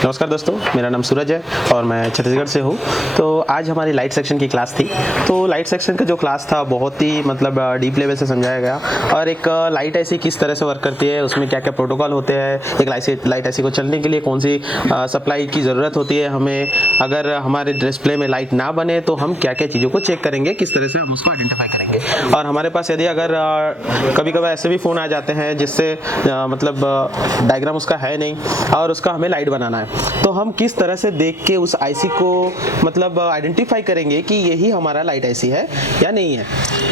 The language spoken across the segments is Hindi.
नमस्कार दोस्तों, मेरा नाम सूरज है और मैं छत्तीसगढ़ से हूँ। तो आज हमारी लाइट सेक्शन की क्लास थी। तो लाइट सेक्शन का जो क्लास था बहुत ही डीप लेवल से समझाया गया और एक लाइट ऐसी किस तरह से वर्क करती है, उसमें क्या क्या प्रोटोकॉल होते हैं, एक लाइट ऐसी को चलने के लिए कौन सी सप्लाई की ज़रूरत होती है हमें, अगर हमारे डिस्प्ले में लाइट ना बने तो हम क्या क्या चीज़ों को चेक करेंगे, किस तरह से हम उसको आइडेंटिफाई करेंगे। और हमारे पास यदि अगर कभी कभी ऐसे भी फ़ोन आ जाते हैं जिससे डायग्राम उसका है नहीं और उसका हमें लाइट बनाना है, तो हम किस तरह से देख के उस आईसी को आइडेंटिफाई करेंगे कि यही हमारा लाइट आईसी है या नहीं है।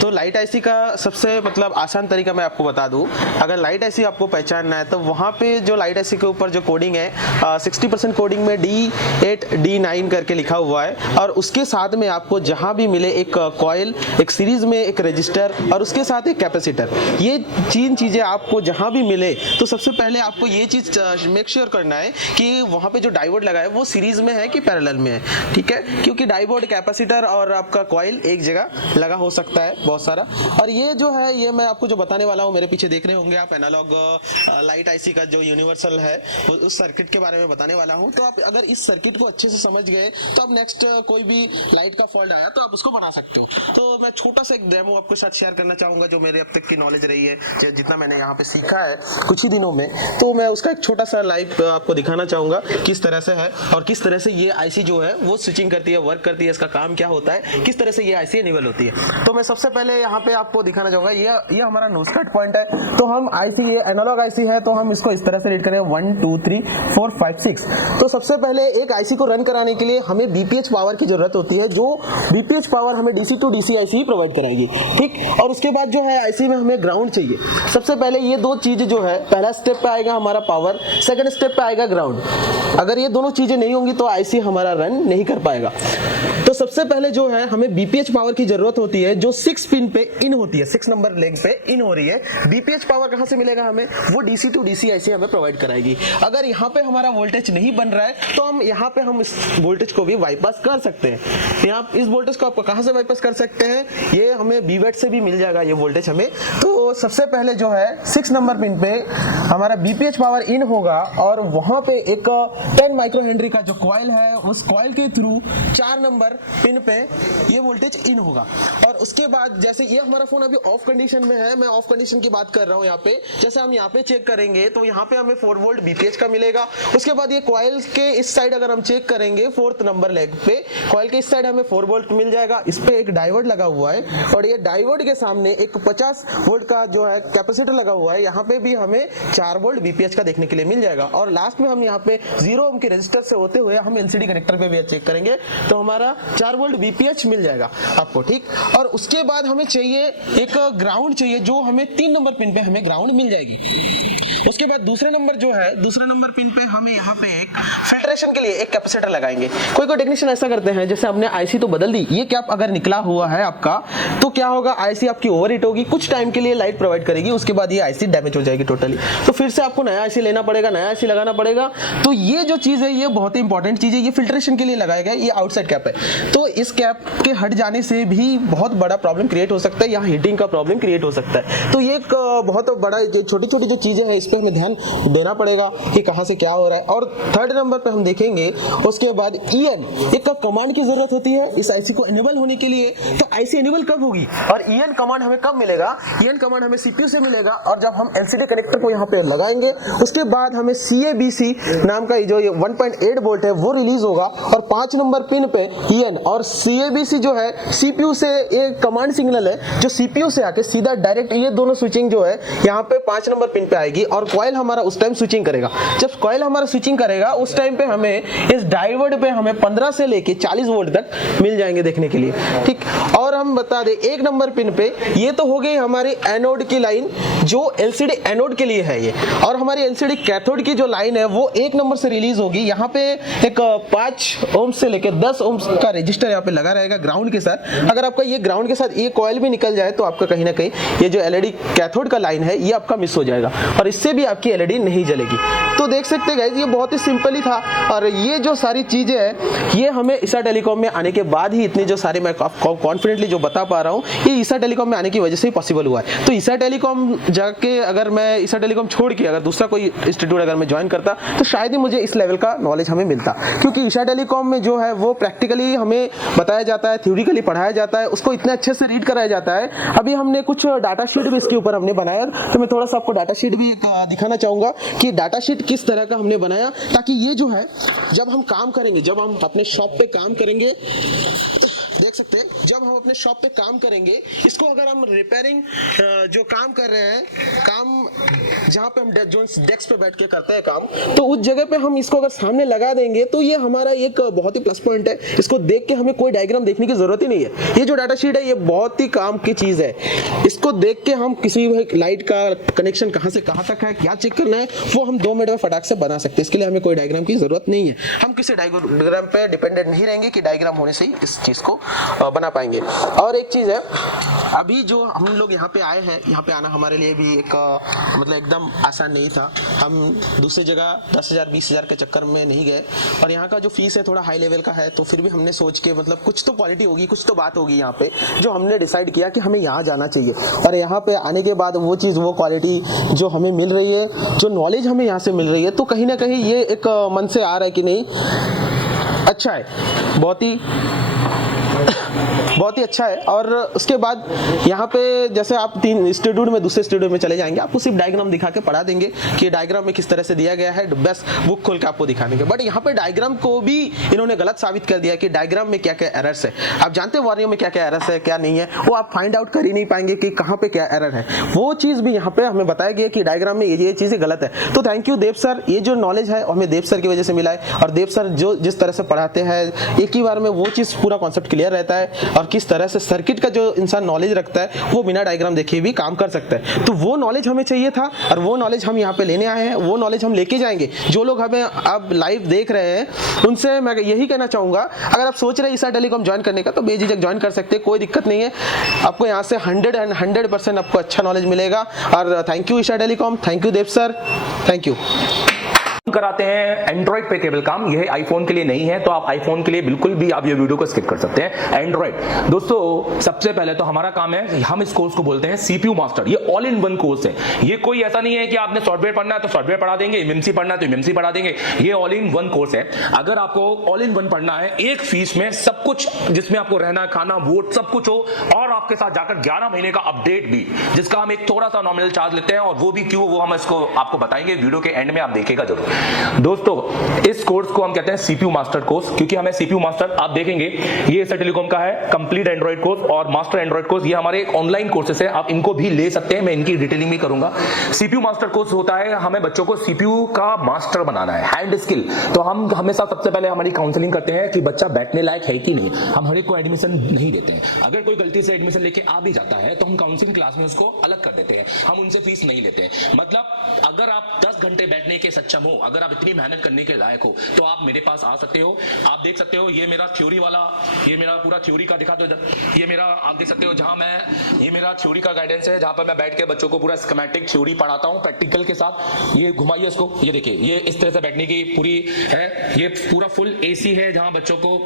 तो लाइट आईसी का सबसे आसान तरीका मैं आपको बता दूं, अगर लाइट आईसी आपको पहचानना है तो वहाँ पे जो लाइट आईसी के ऊपर जो कोडिंग है 60% कोडिंग में D8 D9 करके लिखा हुआ है और उसके साथ में आपको जहाँ भी मिले एक कॉइल, एक सीरीज में एक रजिस्टर और उसके साथ एक कैपेसिटर, ये तीन चीज़ें आपको जहाँ भी मिले तो सबसे पहले आपको ये चीज़ मेक श्योर करना है कि वहाँ पे जो डायोड लगा है वो सीरीज में है कि पैरेलल में है। ठीक है, क्योंकि डायोड, कैपेसिटर और आपका कॉइल एक जगह लगा हो सकता है बहुत सारा। और ये जो है, ये मैं आपको जो बताने वाला हूँ, मेरे पीछे देख रहे होंगे आप एनालॉग लाइट आईसी का जो यूनिवर्सल है उस सर्किट के बारे में बताने वाला हूँ। तो आप अगर इस सर्किट को अच्छे से समझ गए तो आप नेक्स्ट कोई भी लाइट का फॉल्ट आया तो आप उसको बना सकते हो। तो मैं छोटा सा एक डेमो आपके साथ शेयर करना चाहूंगा जो मेरे अब तक की नॉलेज रही है, जितना मैंने यहाँ पे सीखा है कुछ ही दिनों में, तो मैं उसका एक छोटा सा लाइव आपको दिखाना चाहूंगा किस तरह से है और किस तरह से ये आईसी जो है वो स्विचिंग करती है, वर्क करती है, इसका काम क्या होता है, किस तरह से ये आईसी इनेबल होती है। तो मैं सबसे पहले यहाँ पे आपको दिखाना चाहूंगा, ये हमारा नो स्कट पॉइंट है। तो हम आईसी, ये एनालॉग आईसी है, तो हम इसको इस तरह से रीड करेंगे 1 2 3 4 5 6। तो सबसे पहले एक आईसी को रन कराने के लिए हमें बीपीएच पावर की जरूरत होती है, जो बीपीएच पावर हमें डीसी टू डीसी आईसी ही प्रोवाइड कराएगी। ठीक, और उसके बाद जो है आईसी में हमें ग्राउंड चाहिए। सबसे पहले ये दो चीजें जो है, पहला स्टेप पे आएगा हमारा पावर, सेकंड स्टेप पे आएगा ग्राउंड। अगर ये दोनों चीजें नहीं होंगी तो आईसी हमारा रन नहीं कर पाएगा। तो सबसे पहले जो है हमें बीपीएच पावर की जरूरत होती है, जो 6 पिन पे इन होती है, 6 नंबर लेग पे इन हो रही है। बीपीएच पावर कहां से मिलेगा हमें? वो डीसी टू डीसी आईसी हमें प्रोवाइड कराएगी। अगर यहाँ पे हमारा वोल्टेज नहीं बन रहा है तो हम यहाँ पे हम इस वोल्टेज को भी बाईपास कर सकते हैं। यहाँ इस वोल्टेज को आप कहां से बाईपास कर सकते हैं? ये हमें बीवेट से भी मिल जाएगा ये वोल्टेज हमें। तो सबसे पहले जो है 6 नंबर पिन पे हमारा बीपीएच पावर इन होगा और वहां पे एक 10 माइक्रो हेनरी का जो कॉइल है, उस कॉइल के थ्रू 4 नंबर पिन पे ये वोल्टेज इन होगा। और उसके बाद जैसे ये हमारा फोन अभी ऑफ कंडीशन में है, मैं ऑफ कंडीशन की बात कर रहा हूँ यहाँ पे, जैसे हम यहाँ पे चेक करेंगे तो यहाँ पे हमें 4 वोल्ट बीपीएच का मिलेगा। उसके बाद ये कॉइल के इस साइड अगर हम चेक करेंगे 4th नंबर लेग पे, कॉइल के इस साइड हमें 4 वोल्ट मिल जाएगा। इस पे एक डायोड लगा हुआ है और ये डायोड के सामने एक 50 वोल्ट का जो है कैपेसिटर लगा हुआ है, यहाँ पे भी हमें 4 वोल्ट बीपीएच का देखने के लिए मिल जाएगा। और लास्ट में हम यहाँ पे 0 ओम के रेजिस्टर से होते हुए हम एलसीडी कनेक्टर पे भी चेक करेंगे तो हमारा 4 वोल्ट बीपीएच मिल जाएगा आपको। ठीक, और उसके बाद हमें चाहिए एक ग्राउंड चाहिए, जो हमें 3 नंबर पिन पे हमें ग्राउंड मिल जाएगी। उसके बाद दूसरे नंबर जो है, दूसरे नंबर पिन पे हमें यहाँ पे एक फिल्ट्रेशन के लिए एक कैपेसिटर लगाएंगे। कोई टेक्नीशियन ऐसा करते हैं, जैसे हमने आईसी तो बदल दी, ये कैप अगर निकला हुआ है आपका तो क्या होगा, आईसी आपकी ओवरहीट होगी, कुछ टाइम के लिए लाइट प्रोवाइड करेगी, उसके बाद ये आईसी डैमेज हो जाएगी टोटली। तो फिर से आपको नया आईसी लेना पड़ेगा, नया आईसी लगाना पड़ेगा। तो ये जो चीज है ये बहुत ही इंपॉर्टेंट चीज है, ये फिल्ट्रेशन के लिए लगाया गया, ये आउटसाइड कैप है। तो इस कैप के हट जाने से भी बहुत बड़ा प्रॉब्लम क्रिएट हो सकता है, यहाँ हीटिंग का प्रॉब्लम क्रिएट हो सकता है। तो ये एक बहुत बड़ा, छोटी छोटी जो चीजें हैं इस पर हमें ध्यान देना पड़ेगा कि कहां से क्या हो रहा है। और 3rd नंबर पे हम देखेंगे, उसके बाद ईएन एक कमांड की जरूरत होती है इस आईसी को इनेबल होने के लिए। तो आईसी इनेबल कब होगी और ईएन कमांड हमें कब मिलेगा? ईएन कमांड हमें सीपीयू से मिलेगा और जब हम एलसीडी कनेक्टर को यहाँ पे लगाएंगे उसके बाद हमें सीएबीसी नाम का जो 1.8 वोल्ट है वो रिलीज होगा और 5 नंबर पिन पे ईएन और सीएबीसी जो है सीपीयू से एक कमांड सिग्नल है जो सीपीयू से आके सीधा डायरेक्ट ये दोनों स्विचिंग जो है यहाँ पे 5 नंबर पिन पे आएगी और कॉइल हमारा उस टाइम स्विचिंग करेगा। जब कॉइल हमारा स्विचिंग करेगा उस टाइम पे हमें इस डायोड पे हमें 15 से लेके 40 वोल्ट तक मिल जाएंगे देखने के लिए। ठीक, और हम बता दें 1 नंबर पिन पे ये तो हो गई हमारी एनोड की लाइन, जो एलसीडी एनोड के लिए है ये, और हमारी एलसीडी कैथोड की जो लाइन है वो 1 नंबर से रिलीज होगी। यहाँ पे एक 5 ओम से लेकर 10 ओम का रजिस्टर यहाँ पे लगा रहेगा ग्राउंड के साथ। अगर आपका ये ग्राउंड के साथ ये कॉइल भी निकल जाए तो आपका कहीं ना कहीं ये जो एलईडी कैथोड का लाइन है ये आपका मिस हो जाएगा और इससे भी आपकी एलईडी नहीं जलेगी। तो देख सकते हैं गाइस, ये बहुत ही सिंपल ही था और ये जो सारी चीजें हैं ये हमें ईसा टेलीकॉम में आने के बाद ही इतनी जो सारे मैं कॉन्फिडेंटली जो बता पा रहा हूँ ये ईसा टेलीकॉम में आने की वजह से ही पॉसिबल हुआ है। तो ईसा टेलीकॉम जाके अगर मैं ईसा टेलीकॉम छोड़ के अगर दूसरा कोई इंस्टीट्यूट अगर मैं ज्वाइन करता तो शायद ही मुझे मुझे इस लेवल का नॉलेज हमें मिलता, क्योंकि ईशा टेलीकॉम में जो है वो प्रैक्टिकली हमें बताया जाता है, थ्योरिकली पढ़ाया जाता है, उसको इतने अच्छे से रीड कराया जाता है। अभी हमने कुछ डाटा शीट भी इसके ऊपर हमने बनाया, तो मैं थोड़ा सा आपको डाटा शीट भी दिखाना चाहूँगा कि डाटा शीट किस तरह का हमने बनाया, ताकि ये जो है जब हम काम करेंगे, जब हम अपने शॉप पे काम करेंगे, देख सकते हैं जब हम अपने शॉप पे काम करेंगे, इसको अगर हम रिपेयरिंग जो काम कर रहे हैं, काम जहाँ पे हम जो डेस्क पे बैठ के करते हैं काम, तो उस जगह पे हम इसको अगर सामने लगा देंगे तो ये हमारा एक बहुत ही प्लस पॉइंट है। इसको देख के हमें कोई डायग्राम देखने की जरूरत ही नहीं है। ये जो डाटा शीट है ये बहुत ही काम की चीज है। इसको देख के हम किसी भी लाइट का कनेक्शन कहाँ से कहाँ तक है, क्या चेक करना है, वो हम 2 मिनट में फटाक से बना सकते हैं। इसके लिए हमें कोई डायग्राम की जरूरत नहीं है। हम किसी डायग्राम पे डिपेंडेंट नहीं रहेंगे कि डायग्राम होने से ही इस चीज को बना पाएंगे। और एक चीज है, अभी जो हम लोग यहाँ पे आए हैं, यहाँ पे आना हमारे लिए भी एक मतलब एकदम आसान नहीं था। हम दूसरी जगह 10,000 20,000 के चक्कर में नहीं गए, और यहाँ का जो फीस है थोड़ा हाई लेवल का है, तो फिर भी हमने सोच के मतलब कुछ तो क्वालिटी होगी, कुछ तो बात होगी यहाँ पे, जो हमने डिसाइड किया कि हमें यहाँ जाना चाहिए। और यहाँ पे आने के बाद वो चीज़, वो क्वालिटी जो हमें मिल रही है, जो नॉलेज हमें यहाँ से मिल रही है, तो कहीं ना कहीं ये एक मन से आ रहा है कि नहीं अच्छा है, बहुत ही अच्छा है। और उसके बाद यहाँ पे जैसे आप 3 इंस्टीट्यूट में दूसरे इंस्टीट्यूट में चले जाएंगे, आपको सिर्फ डायग्राम दिखा के पढ़ा देंगे कि डायग्राम में किस तरह से दिया गया है, बस बुक खोल के आपको दिखा देंगे। बट यहाँ पे डायग्राम को भी इन्होंने गलत साबित कर दिया कि डायग्राम में क्या क्या एरर्स है। आप जानते हैं वारियो में क्या क्या एरर्स है, क्या नहीं है, वो आप फाइंड आउट कर ही नहीं पाएंगे कि कहाँ पे क्या एरर है। वो चीज़ भी यहाँ पे हमें बताया गया कि डायग्राम में ये चीज़ें गलत है। तो थैंक यू देव सर, ये जो नॉलेज है हमें देव सर की वजह से मिला है। और देव सर जो जिस तरह से पढ़ाते हैं, एक ही बार में वो चीज़ पूरा कॉन्सेप्ट क्लियर रहता है, और किस तरह से सर्किट का जो इंसान नॉलेज रखता है वो बिना डायग्राम देखे भी काम कर सकता है। तो वो नॉलेज हमें चाहिए था, और वो नॉलेज हम यहाँ पे लेने आए हैं, वो नॉलेज हम लेके जाएंगे। जो लोग हमें अब लाइव देख रहे हैं उनसे मैं यही कहना चाहूँगा, अगर आप सोच रहे हैं ईशा टेलीकॉम ज्वाइन करने का, तो बेझिझक ज्वाइन कर सकते हैं, कोई दिक्कत नहीं है। आपको यहाँ से 100% आपको अच्छा नॉलेज मिलेगा। और thank you Isha telecom, thank you Dev sir, thank you. कराते हैं एंड्रॉइड पे केबल काम, यह आईफोन के लिए नहीं है, तो आप आईफोन के लिए बिल्कुल भी आप ये वीडियो को स्किप कर सकते हैं। एंड्रॉइड दोस्तों, सबसे पहले तो हमारा काम है, हम इस कोर्स को बोलते हैं सीपीयू मास्टर। ये ऑल इन वन कोर्स है। ये कोई ऐसा नहीं है कि आपने सॉफ्टवेयर पढ़ना है तो सॉफ्टवेयर पढ़ा देंगे, एमएमसी पढ़ना है तो एमएमसी पढ़ा देंगे। ये ऑल इन वन कोर्स है। अगर आपको ऑल इन वन पढ़ना है, एक फीस में सब कुछ, जिसमें आपको रहना खाना वोट सब कुछ हो, और आपके साथ जाकर 11 महीने का अपडेट भी, जिसका हम एक थोड़ा सा नॉमिनल चार्ज लेते हैं, और वो भी क्यों, वो हम इसको आपको बताएंगे वीडियो के एंड में, आप देखिएगा जरूर। दोस्तों, इस कोर्स को हम कहते हैं सीपीयू मास्टर कोर्स, क्योंकि हमें सीपीयू मास्टर, आप देखेंगे ये ईशा टेलीकॉम का है कंप्लीट एंड्रॉइड कोर्स और मास्टर एंड्रॉइड कोर्स। ये हमारे ऑनलाइन कोर्सेस है, आप इनको भी ले सकते हैं, मैं इनकी डिटेलिंग भी करूंगा। सीपीयू मास्टर कोर्स होता है, हमें बच्चों को सीपीयू का मास्टर बनाना है, हैंड स्किल। तो हम हमेशा सबसे पहले हमारी काउंसलिंग करते हैं कि बच्चा बैठने लायक है कि नहीं। हम हर एक को एडमिशन नहीं देते हैं। अगर कोई गलती से एडमिशन लेके आ भी जाता है तो हम काउंसलिंग क्लास में उसको अलग कर देते हैं, हम उनसे फीस नहीं लेते हैं। मतलब अगर आप 10 घंटे बैठने के सक्षम हो, अगर आप इतनी मेहनत करने के लायक हो, तो आप मेरे पास आ सकते हो। आप देख सकते हो, ये मेरा थ्योरी वाला, ये मेरा पूरा थ्योरी का दिखा दो इधर, ये मेरा आप देख सकते हो, जहां मैं, ये मेरा थ्योरी का गाइडेंस है, जहां पर मैं बैठ के बच्चों को पूरा स्कीमेटिक थ्योरी पढ़ाता हूं प्रैक्टिकल के साथ। ये घुमाइए इसको, ये देखिए, ये इस तरह से बैठने की पूरी है। ये पूरा फुल एसी है, जहां बच्चों को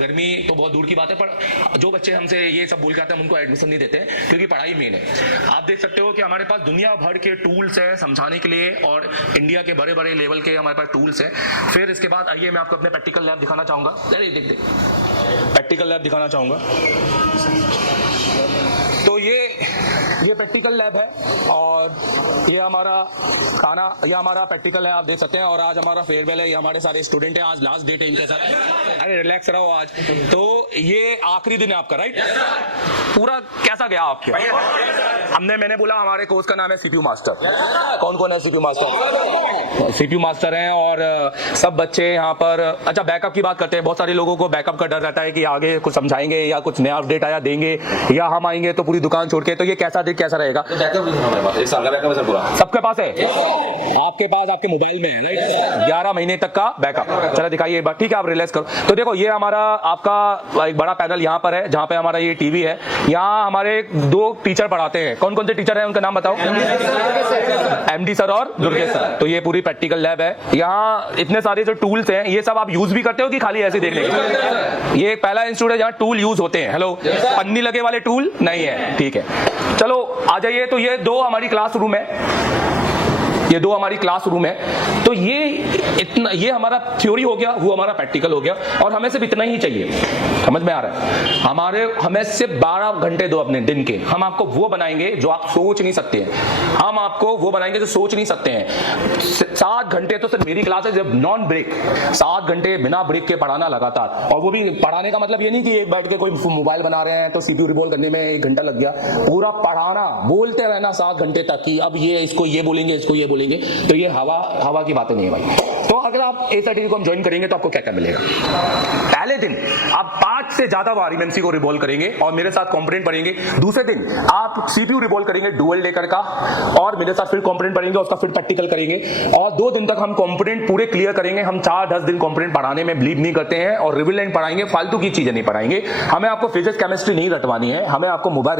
गर्मी तो बहुत दूर की बात है, पर जो बच्चे हमसे ये सब बोल के आते हैं हम उनको एडमिशन नहीं देते, क्योंकि पढ़ाई मेन है। आप देख सकते हो कि हमारे पास दुनिया भर के टूल्स है समझाने के लिए, और इंडिया के बड़े बड़े लेवल के हमारे पास टूल्स है। फिर इसके बाद आइए मैं आपको अपने प्रैक्टिकल लैब दिखाना चाहूंगा। अरे देख प्रैक्टिकल लैब दिखाना चाहूंगा। तो ये प्रैक्टिकल लैब है, और ये हमारा खाना, ये हमारा प्रैक्टिकल है, आप देख सकते हैं। और आज हमारा फेयरवेल है, ये हमारे सारे स्टूडेंट हैं, आज लास्ट डेट है इनके साथ। अरे रिलैक्स रहो आज, तो ये आखिरी दिन है आपका, राइट? पूरा कैसा गया आपके? मैंने बोला हमारे कोर्स का नाम है सीपीयू मास्टर। कौन कौन है सीपीयू मास्टर? सीपीयू मास्टर हैं, और सब बच्चे यहाँ पर। अच्छा, बैकअप की बात करते हैं। बहुत सारे लोगों को बैकअप का डर रहता है कि आगे कुछ समझाएंगे या कुछ नया अपडेट आया देंगे, या हम आएंगे तो पूरी दुकान छोड़ के, तो ये कैसा रहेगा? सबके पास है, आपके पास आपके मोबाइल में है, राइट? 11 महीने तक का बैकअप। चलो दिखाइए एक बार, ठीक है? आप रियलाइज करो। तो देखो, ये हमारा आपका एक बड़ा पैनल यहाँ पर है, जहाँ पे हमारा ये टीवी है। यहाँ हमारे 2 टीचर पढ़ाते हैं। कौन कौन से टीचर हैं, उनका नाम बताओ? एमडी सर और दुर्गेश सर। तो ये पूरी प्रैक्टिकल लैब है। यहाँ इतने सारे जो टूल्स हैं, ये सब आप यूज भी करते हो कि खाली ऐसे देखने के? ये एक पहला इंस्टीट्यूट है जहाँ टूल यूज होते हैं। हेलो, पन्नी लगे वाले टूल नहीं है, ठीक है? चलो आ जाइए। तो ये 2 हमारी क्लासरूम है। ये दो हमारी क्लासरूम है। तो ये हमारा थ्योरी हो गया, वो हमारा प्रैक्टिकल हो गया, और हमें सिर्फ इतना ही चाहिए। समझ में आ रहा है? हमें सिर्फ 12 घंटे दो अपने दिन के, हम आपको वो बनाएंगे जो आप सोच नहीं सकते हैं। हम आपको वो बनाएंगे जो सोच नहीं सकते हैं। 7 घंटे तो सिर्फ मेरी क्लास है, जब नॉन ब्रेक 7 घंटे बिना ब्रेक के पढ़ाना लगातार। और वो भी पढ़ाने का मतलब ये नहीं कि एक बैठ के कोई मोबाइल बना रहे हैं तो सीपीयू रिवॉल्व करने में 1 घंटा लग गया। पूरा पढ़ाना, बोलते रहना 7 घंटे तक कि अब ये इसको ये बोलेंगे, इसको ये बोलेंगे। तो ये हवा की बातें नहीं है भाई। तो अगर आप एसआईटी को हम ज्वाइन करेंगे तो आपको क्या क्या मिलेगा? पहले दिन आप 5 से ज्यादा बार एमएमसी को रिवॉल्व करेंगे और मेरे साथ कंपोनेंट पढ़ेंगे। दूसरे दिन आप सीपीयू रिवॉल्व करेंगे डुअल डेकर का, और मेरे साथ फिर कंपोनेंट पढ़ेंगे, उसका फिर प्रैक्टिकल करेंगे। और 2 दिन तक हम कंपोनेंट पूरे क्लियर करेंगे। हम 4-10 दिन कंपोनेंट पढ़ाने में बिलीव नहीं करते हैं, और रिविलेंट पढ़ाएंगे, फालतू की चीजें नहीं पढ़ाएंगे। हमें आपको फिजिक्स केमिस्ट्री नहीं रटवानी है, हमें आपको मोबाइल